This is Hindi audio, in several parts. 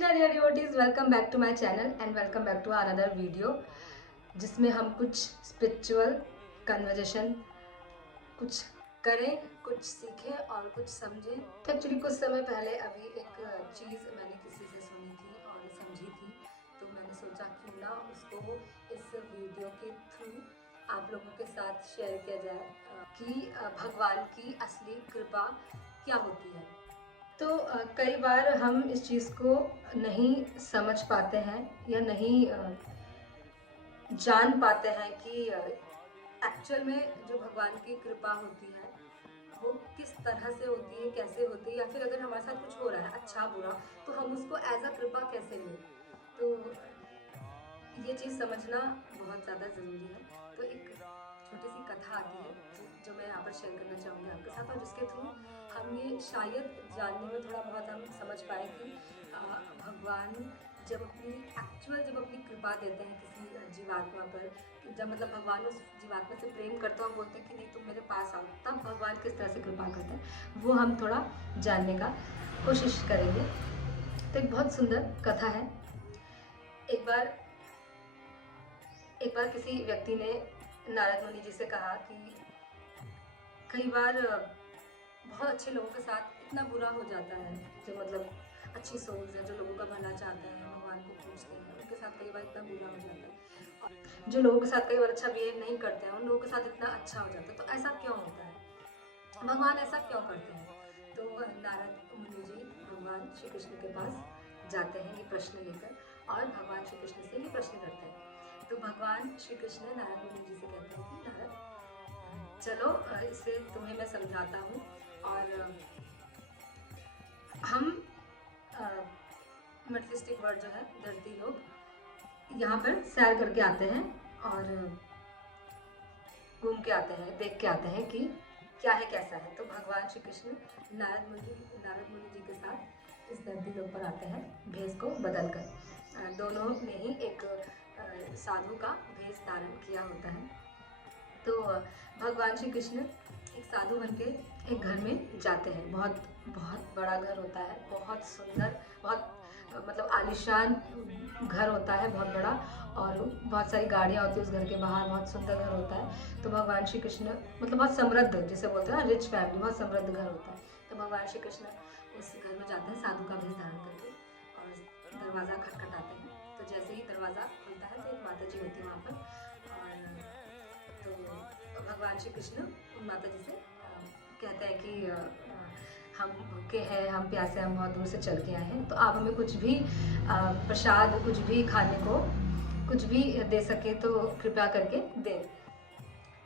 Krishna dear devotees, welcome back to my channel and welcome back to another video जिसमें हम कुछ स्पिरिचुअल कन्वर्जेशन कुछ करें, कुछ सीखें और कुछ समझें। तो एक्चुअली कुछ समय पहले अभी एक चीज़ मैंने किसी से सुनी थी और समझी थी, तो मैंने सोचा क्यों ना उसको इस वीडियो के थ्रू आप लोगों के साथ शेयर किया जाए कि भगवान की असली कृपा क्या होती है। तो कई बार हम इस चीज़ को नहीं समझ पाते हैं या नहीं जान पाते हैं कि एक्चुअल में जो भगवान की कृपा होती है वो किस तरह से होती है, कैसे होती है, या फिर अगर हमारे साथ कुछ हो रहा है अच्छा बुरा तो हम उसको एज अ कृपा कैसे लें। तो ये चीज़ समझना बहुत ज़्यादा ज़रूरी है। तो एक छोटी सी कथा आती है जो मैं यहाँ पर शेयर करना चाहूँगी आपके साथ, और जिसके थ्रू हम ये शायद जानने में थोड़ा बहुत हम समझ पाए कि भगवान जब अपनी कृपा देते हैं किसी जीवात्मा पर, जब मतलब भगवान उस जीवात्मा से प्रेम करते हैं और बोलते हैं कि नहीं तुम मेरे पास आओ, तब भगवान किस तरह से कृपा करते हैं वो हम थोड़ा जानने का कोशिश करेंगे। तो एक बहुत सुंदर कथा है। एक बार किसी व्यक्ति ने नारद मुनि जी से कहा कि कई बार बहुत अच्छे लोगों के साथ इतना बुरा हो जाता है, जो मतलब अच्छी सोच है, जो लोगों का भला चाहते हैं, भगवान को पूजते हैं, उनके साथ कई बार इतना बुरा हो जाता है। और जो लोगों के साथ कई बार अच्छा बिहेव नहीं करते हैं उन लोगों के साथ इतना अच्छा हो जाता है। तो ऐसा क्यों होता है, भगवान ऐसा क्यों करते हैं? तो नारद मुनि जी भगवान श्री कृष्ण के पास जाते हैं ये प्रश्न लेकर, और भगवान श्री कृष्ण से ये प्रश्न करते हैं। तो भगवान श्री कृष्ण नारद मुनि जी से कहते हैं कि नारद चलो इसे तुम्हें मैं समझाता हूँ। और हम मटेरियलिस्टिक वर्ल्ड जो है, धरती लोग यहाँ पर सैर करके आते हैं और घूम के आते हैं, देख के आते हैं कि क्या है कैसा है। तो भगवान श्री कृष्ण नारद मुनि जी के साथ इस धरती लोक पर आते हैं भेष को बदलकर। दोनों ने ही एक साधु का भेष धारण किया होता है। तो भगवान श्री कृष्ण एक साधु बनके एक घर में जाते हैं। बहुत बहुत बड़ा घर होता है, बहुत सुंदर, बहुत मतलब आलीशान घर होता है, बहुत बड़ा, और बहुत सारी गाड़ियाँ होती है उस घर के बाहर, बहुत सुंदर घर होता है। तो भगवान श्री कृष्ण मतलब बहुत समृद्ध, जिसे बोलते हैं ना रिच फैमिली, बहुत समृद्ध घर होता है। तो भगवान श्री कृष्ण उस घर में जाते हैं साधु का भेष धारण करके और दरवाज़ा खटखटाते हैं। तो जैसे ही दरवाज़ा खुलता है तो एक माता जी होती है वहाँ पर, और तो भगवान श्री कृष्ण उन माता जी से कहते हैं कि हम भूखे हैं, हम प्यासे, हम बहुत दूर से चल के आए हैं, तो आप हमें कुछ भी प्रसाद, कुछ भी खाने को, कुछ भी दे सके तो कृपया करके दें।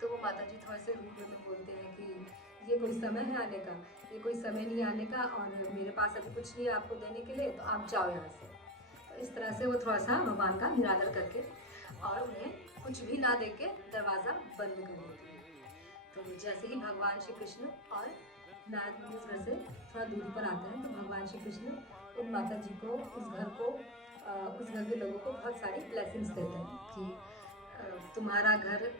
तो वो माता जी थोड़े से रूड में बोलते हैं कि ये कोई समय है आने का, ये कोई समय नहीं आने का, और मेरे पास अभी कुछ नहीं है आपको देने के लिए, तो आप जाओ यहाँ से। तो इस तरह से वो थोड़ा सा भगवान का निरादर करके और उन्हें कुछ भी ना दे के दरवाज़ा बंद कर देती है। तो जैसे ही भगवान श्री कृष्ण और नारद मुनि उस घर से थोड़ा दूरी पर आते हैं, तो भगवान श्री कृष्ण उन माता जी को, उस घर के लोगों को बहुत सारी ब्लेसिंग्स देते हैं कि तुम्हारा घर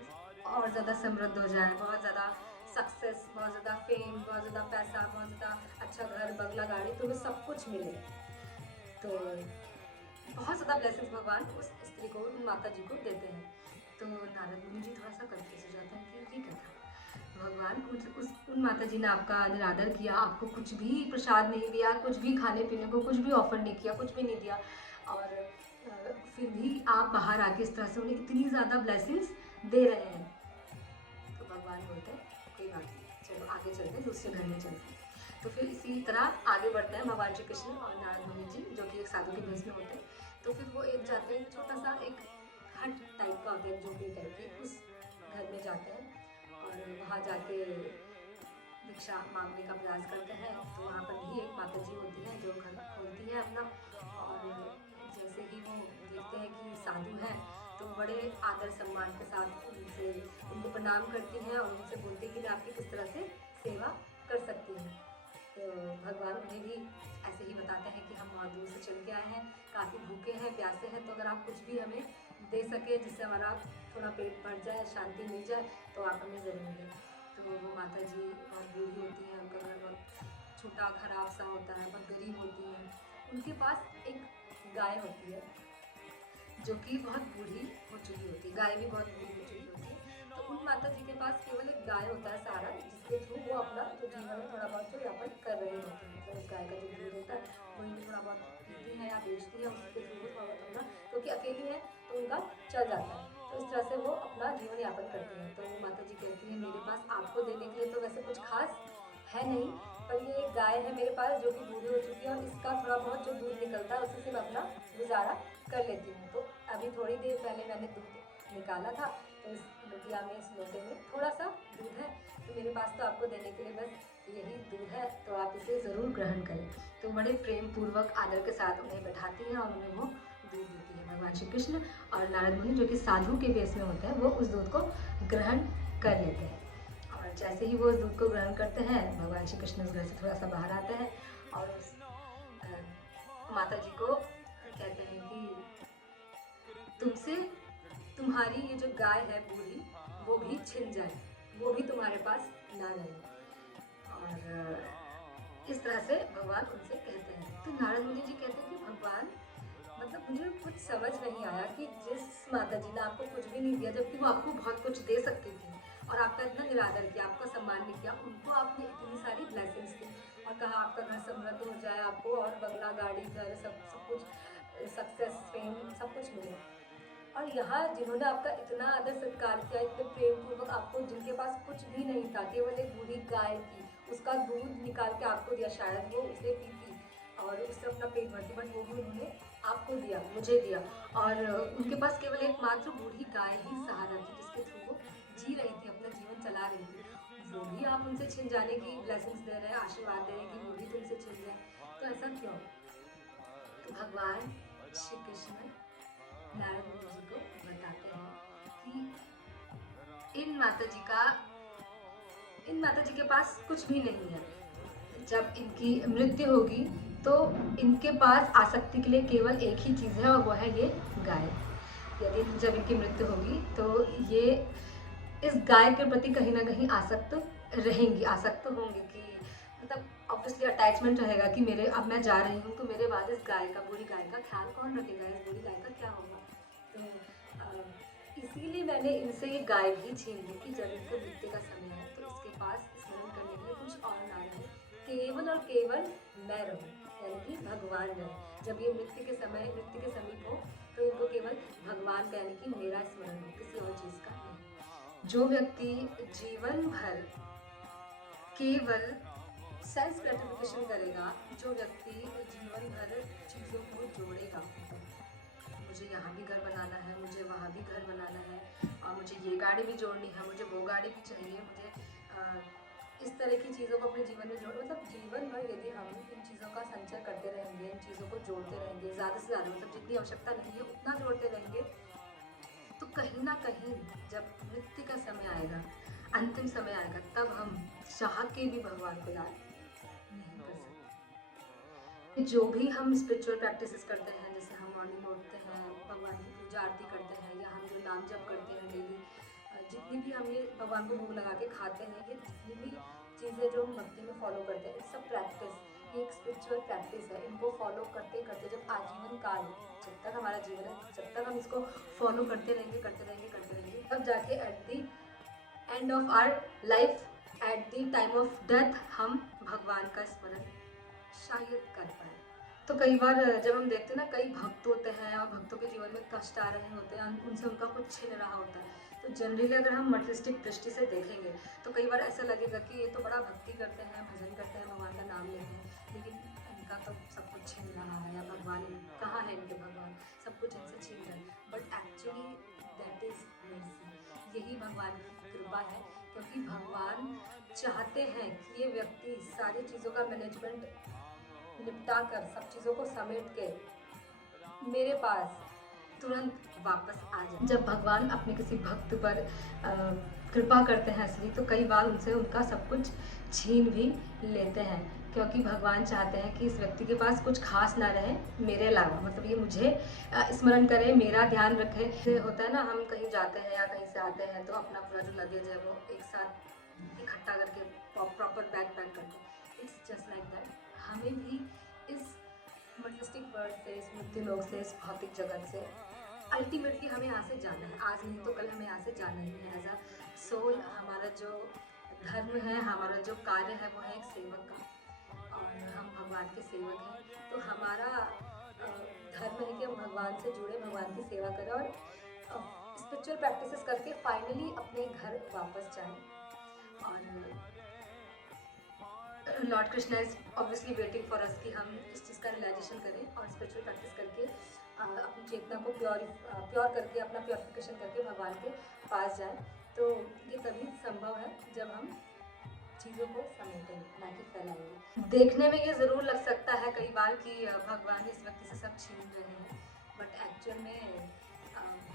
और ज़्यादा समृद्ध हो जाए, बहुत ज़्यादा सक्सेस, बहुत ज़्यादा फेम, बहुत ज़्यादा पैसा, बहुत ज़्यादा अच्छा घर, बंगला, गाड़ी, तुम्हें सब कुछ मिले। तो बहुत ज़्यादा ब्लेसिंग्स भगवान उस स्त्री को, उन माता जी को देते हैं। तो नारद मुनि जी थोड़ा सा कंफ्यूज हो जाते हैं कि ये क्या था, भगवान उन माता जी ने आपका निरादर किया, आपको कुछ भी प्रसाद नहीं दिया, कुछ भी खाने पीने को कुछ भी ऑफर नहीं किया, कुछ भी नहीं दिया, और फिर भी आप बाहर आके इस तरह से उन्हें इतनी ज़्यादा ब्लेसिंग्स दे रहे हैं। तो भगवान बोलते हैं कोई बात नहीं, चलो आगे चलते हैं, दूसरे घर में चलते हैं। तो फिर इसी तरह आगे बढ़ते हैं भगवान श्री कृष्ण और नारद मुनि जी, जो कि एक साधु के भेष में होते हैं। तो फिर वो एक जाते हैं, छोटा सा एक हट टाइप का होता है, झोपड़ी टाइप की, उस घर में जाते हैं और वहाँ जाके भिक्षा मांगने का प्रयास करते हैं। तो वहाँ पर भी एक माता जी होती हैं जो घर खोलती हैं अपना, और जैसे ही वो देखते हैं कि साधु हैं तो बड़े आदर सम्मान के साथ उनको प्रणाम करती हैं और उनसे बोलती हैं कि मैं आपकी किस तरह से सेवा कर सकती हूँ। तो भगवान उन्हें भी ऐसे ही बताते हैं कि हम बहुत दूर से चल के आए हैं, काफ़ी भूखे हैं, प्यासे हैं, तो अगर आप कुछ भी हमें दे सके जिससे हमारा थोड़ा पेट भर जाए, शांति मिल जाए, तो आप हमें ज़रूर दें। तो वो माता जी बहुत बूढ़ी होती हैं, उनका घर बहुत छोटा खराब सा होता है, बहुत गरीब होती हैं। उनके पास एक गाय होती है जो कि बहुत बूढ़ी हो चुकी होती है, गाय भी बहुत बूढ़ी हो चुकी होती है, तो उन माता जी के पास केवल एक गाय होता है सहारा, जिसके थ्रू वो अपना जो जीवन है थोड़ा बहुत जो यापन कर रही होती है। मतलब उस गाय का जो दूध होता है वो इनको थोड़ा बहुत पीती है या बेचती है, उसके थ्रू वो थोड़ा बहुत अपना, क्योंकि अकेली है तो उनका चल जाता है, तो इस तरह से वो अपना जीवन यापन करती है। तो वो माता जी कहती है मेरे पास आपको देने के लिए तो वैसे कुछ खास है नहीं, पर ये एक गाय है मेरे पास जो कि बूढ़ी हो चुकी है और इसका थोड़ा बहुत जो दूध निकलता है उसी से मैं अपना गुजारा कर लेती हूँ। तो अभी थोड़ी देर पहले मैंने दूध निकाला था, तो इस लोटिया में, इस लोटे में थोड़ा सा दूध है, तो मेरे पास तो आपको देने के लिए बस यही दूध है, तो आप इसे ज़रूर ग्रहण करें। तो बड़े प्रेम पूर्वक आदर के साथ उन्हें बैठाती हैं और उन्हें वो दूध देती है। भगवान श्री कृष्ण और नारद मुनि जो कि साधु के वेश में होते हैं वो उस दूध को ग्रहण कर लेते हैं। और जैसे ही वो उस दूध को ग्रहण करते हैं, भगवान श्री कृष्ण उस घर से थोड़ा सा बाहर आते हैं और उस माता जी को कहते हैं कि तुमसे तुम्हारी ये जो गाय है बूढ़ी वो भी छिन जाए, वो भी तुम्हारे पास ना रहे। और इस तरह से भगवान उनसे कहते हैं। तो नारद मुनि जी कहते हैं कि भगवान, मतलब मुझे कुछ समझ नहीं आया कि जिस माता जी ने आपको कुछ भी नहीं दिया, जबकि वो आपको बहुत कुछ दे सकती थी और आपका इतना निरादर किया, आपका सम्मान नहीं किया, उनको आपने इतनी सारी ब्लेसिंग्स दी और कहा आपका घर समृद्ध हो जाए, आपको और बंगला, गाड़ी, घर, सब कुछ, सक्सेस, फेम, सब कुछ मिले। और यहाँ जिन्होंने आपका इतना आदर सत्कार किया, इतने प्रेम पूर्वक आपको, जिनके पास कुछ भी नहीं था, केवल एक बूढ़ी गाय थी, उसका दूध निकाल के आपको दिया, शायद वो उसे पीती और उससे अपना पेट भरती, बट वो भी उन्होंने आपको दिया, मुझे दिया। और उनके पास केवल एक मात्र बूढ़ी गाय ही सहारा थी, जिसके थ्रू वो जी रही थी, अपना जीवन चला रही थी। वो भी आप उनसे छिन जाने की ब्लेसिंग्स दे रहे हैं, आशीर्वाद दे रहे हैं कि वो भी तुमसे छिन जाए, तो ऐसा क्यों? तो भगवान श्री कृष्ण नारद मुनि जी को बताते हैं कि इन माता जी के पास कुछ भी नहीं है। जब इनकी मृत्यु होगी तो इनके पास आसक्ति के लिए केवल एक ही चीज़ है और वो है ये गाय। यदि जब इनकी मृत्यु होगी तो ये इस गाय के प्रति कहीं ना कहीं आसक्त रहेंगी, आसक्त होंगी कि मतलब ऑब्वियसली अटैचमेंट रहेगा कि मेरे, अब मैं जा रही हूँ तो मेरे बाद इस गाय का, बूढ़ी गाय का ख्याल कौन रखेगा, इस बूढ़ी गाय का क्या होगा। तो इसीलिए मैंने इनसे ये गाय भी छीन ली कि जब इनको मृत्यु का समय है तो इसके पास स्मरण करने के लिए कुछ और ना रहे, केवल और केवल मैं रहूँ, यानी कि भगवान रहे। जब ये मृत्यु के समीप हो तो इनको केवल भगवान का, यानी कि मेरा स्मरण हो, किसी और चीज़ का नहीं। जो व्यक्ति जीवन भर केवल सेल्फ ग्रेटिफिकेशन करेगा, जो व्यक्ति जीवन भर चीज़ों को जोड़ेगा, मुझे यहाँ भी घर बनाना है, मुझे वहाँ भी घर बनाना है, और मुझे ये गाड़ी भी जोड़नी है, मुझे वो गाड़ी भी चाहिए, मुझे इस तरह की चीज़ों को अपने जीवन में जोड़, मतलब जीवन भर यदि हम इन चीज़ों का संचय करते रहेंगे, इन चीज़ों को जोड़ते रहेंगे, ज़्यादा से ज़्यादा, मतलब जितनी आवश्यकता नहीं है उतना जोड़ते रहेंगे, तो कहीं ना कहीं जब मृत्यु का समय आएगा, अंतिम समय आएगा, तब हम चाह के भी भगवान को याद नहीं कर सकते। जो भी हम स्पिरिचुअल प्रैक्टिसेस करते हैं, जैसे हम मॉर्निंग में उठते हैं, भगवान की पूजा आरती करते हैं, या हम जो नाम जप करते हैं डेली, जितनी भी हम ये भगवान को भोग लगा के खाते हैं, ये जितनी भी चीज़ें जो हम भक्ति में फॉलो करते हैं, सब प्रैक्टिस, ये एक स्पिरिचुअल प्रैक्टिस है। इनको फॉलो करते करते जब आजीवन काल, जब तक हमारा जीवन है, जब तक हम इसको फॉलो करते रहेंगे, तब जाके at the end of our life, at the time of death, हम भगवान का स्मरण शायद कर पाए। तो कई बार जब हम देखते हैं ना, कई भक्त होते हैं और भक्तों के जीवन में कष्ट आ रहे होते हैं, उनसे उनका कुछ छिन रहा होता है, तो जनरली अगर हम मटेरियलिस्टिक दृष्टि से देखेंगे तो कई बार ऐसा लगेगा कि ये तो बड़ा भक्ति करते हैं, भजन करते हैं, भगवान का नाम लेते हैं, लेकिन इनका तो सब कुछ छिन रहा है, या भगवान कहाँ है, इनके भगवान सब कुछ इनसे छीन रहे हैं। But actually that is mercy, यही भगवान की कृपा है, क्योंकि भगवान चाहते हैं कि ये व्यक्ति सारी चीज़ों का मैनेजमेंट निपटा कर, सब चीज़ों को समेट के मेरे पास तुरंत वापस आ जाए। जब भगवान अपने किसी भक्त पर कृपा करते हैं असली, तो कई बार उनसे उनका सब कुछ छीन भी लेते हैं, क्योंकि भगवान चाहते हैं कि इस व्यक्ति के पास कुछ खास ना रहे मेरे अलावा, मतलब ये मुझे स्मरण करे, मेरा ध्यान रखे। जैसे होता है ना, हम कहीं जाते हैं या कहीं से आते हैं तो अपना पूरा जो लगेज है वो एक साथ इकट्ठा करके प्रॉपर बैग पैक करते हैं। इट्स जस्ट लाइक दैट, हमें भी इस मटेरियलिस्टिक वर्ल्ड से, इस मृत्यु लोक से, इस भौतिक जगत से अल्टीमेटली हमें यहाँ से जाना है। आज नहीं तो कल हमें यहाँ से जाना ही है। एज अ सोल हमारा जो धर्म है, हमारा जो कार्य है वो है एक सेवक का, और हम भगवान के सेवक हैं। तो हमारा धर्म है कि हम भगवान से जुड़े, भगवान की सेवा करें और स्पिरिचुअल प्रैक्टिसेस करके फाइनली अपने घर वापस जाएं। और Lord Krishna is obviously waiting for us कि हम इस चीज़ का रियलाइजेशन करें और स्पिरिचुअल प्रैक्टिस करके अपनी चेतना को प्योर करके, अपना प्योरिफिकेशन करके भगवान के पास जाएं। तो ये तभी संभव है जब हम चीज़ों को समेटेंगे, ना कि फैलाएंगे। देखने में ये ज़रूर लग सकता है कई बार कि भगवान इस व्यक्ति से सब छीन रहे हैं, बट एक्चुअल में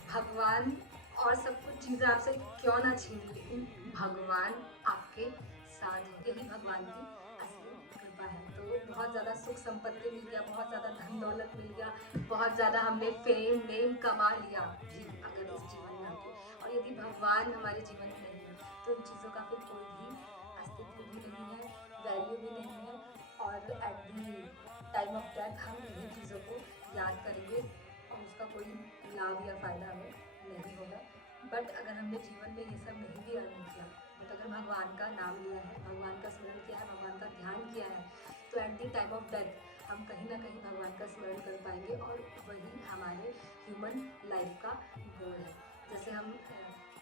भगवान और सब कुछ चीज़ें आपसे क्यों ना छीन, लेकिन भगवान आपके साथ है। यही भगवान की असली कृपा है। तो बहुत ज़्यादा सुख संपत्ति मिल गया, बहुत ज़्यादा धन दौलत मिल गया, बहुत ज़्यादा हमने फेम नेम कमा लिया भी अगर इस जीवन में आके, और यदि भगवान हमारे जीवन में नहीं है तो इन चीज़ों का फिर कोई भी अस्तित्व भी नहीं है, वैल्यू भी नहीं है, और at the time of death हम इन्हीं चीज़ों को याद करेंगे और उसका कोई लाभ या फ़ायदा हमें नहीं होगा। बट अगर हमने जीवन में ये सब नहीं भी अर्न किया, बट अगर भगवान का नाम लिया है, भगवान का स्मरण किया है, भगवान का ध्यान किया है, तो eight the time of death हम कहीं ना कहीं भगवान का स्मरण कर पाएंगे, और वही हमारे ह्यूमन लाइफ का गोल है। जैसे हम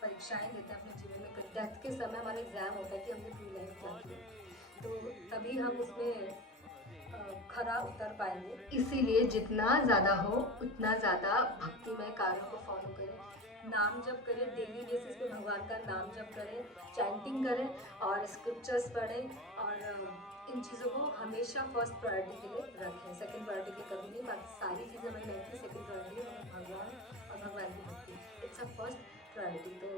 परीक्षाएं देते हैं अपने जीवन में, डेथ के समय हमारा एग्ज़ाम होता है कि हमने अपनी लाइफ क्या की, तो तभी हम उसमें खरा उतर पाएंगे। इसीलिए जितना ज़्यादा हो उतना ज़्यादा भक्तिमय कार्यों को फॉलो करें, नाम जप करें, डेली बेसिस पे भगवान का नाम जप करें, चैंटिंग करें और स्क्रिप्चर्स पढ़ें, और इन चीज़ों को हमेशा फर्स्ट प्रायोरिटी के लिए रखें, सेकंड प्रायोरिटी के लिए कभी नहीं। बाकी सारी चीज़ें हमारी लाइफ की सेकंड प्रायोरिटी है, भगवान और भगवान की भक्ति इट्स अ फर्स्ट प्रायोरिटी तो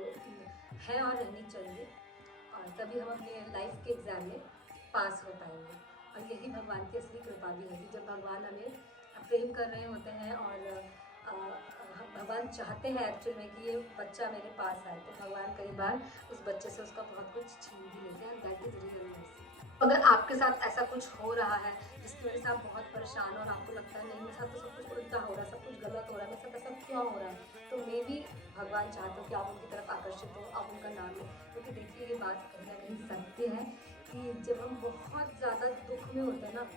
है और रहनी चाहिए, और तभी हम अपने लाइफ के एग्ज़ाम में पास हो पाएंगे। और यही भगवान की असली कृपा भी है कि जब भगवान हमें प्रेम कर रहे होते हैं और भगवान चाहते हैं एक्चुअल में कि ये बच्चा मेरे पास आए, तो भगवान कई बार उस बच्चे से उसका बहुत कुछ छीन भी लेते हैं, दैट इज़ रियल मर्सी। अगर आपके साथ ऐसा कुछ हो रहा है जिसकी वजह से आप बहुत परेशान हो और आपको लगता है नहीं मेरे साथ तो सब कुछ उल्टा हो रहा है, सब कुछ गलत हो रहा है, मेरे साथ ऐसा क्यों हो रहा है, तो मे भी भगवान चाहते हो कि आप उनकी तरफ आकर्षित हो, आप उनका नाम लें। क्योंकि देखिए ये बात कहीं ना कहीं सत्य है कि जब हम बहुत ज़्यादा दुख में होते हैं ना,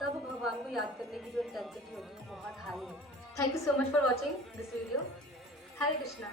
तब भगवान को याद करने की जो इंटेंसिटी होती है वो बहुत हाई होती है। Thank you so much for watching this video. Hare Krishna.